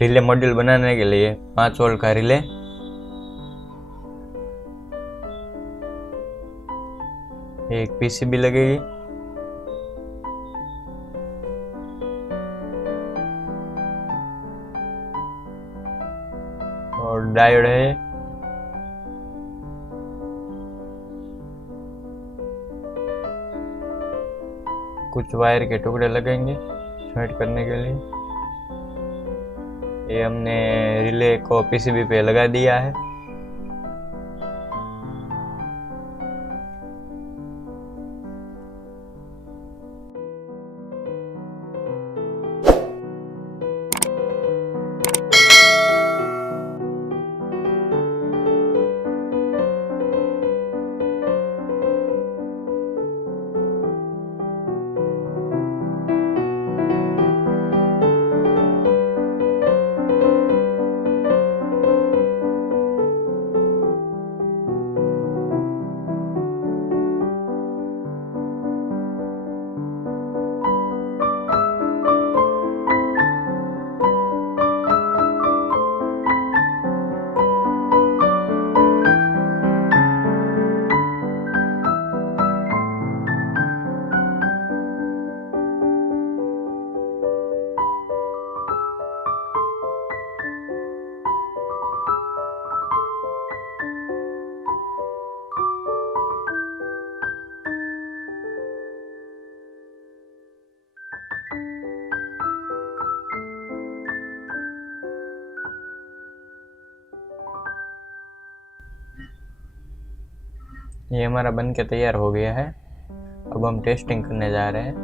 Relay module बनाने के लिए 5 वोल्ट का रिले, एक पीसीबी लगेगी, और डायोड है, कुछ वायर के टुकड़े लगेंगे ज्वाइंट करने के लिए। ये हमने रिले को पीसीबी पे लगा दिया है। ये हमारा बन के तैयार हो गया है। अब हम टेस्टिंग करने जा रहे हैं।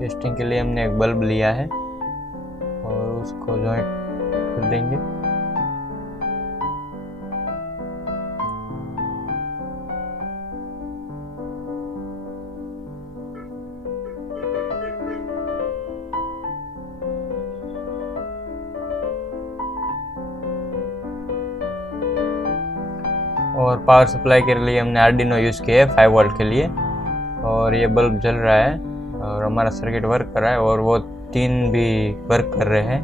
टेस्टिंग के लिए हमने एक बल्ब लिया है और उसको जॉइंट कर देंगे। और पावर सप्लाई के लिए हमने आर्डिनो यूज़ किया है 5 वोल्ट के लिए, और ये बल्ब जल रहा है और हमारा सर्किट वर्क कर रहा है, और वो 3 भी वर्क कर रहे हैं।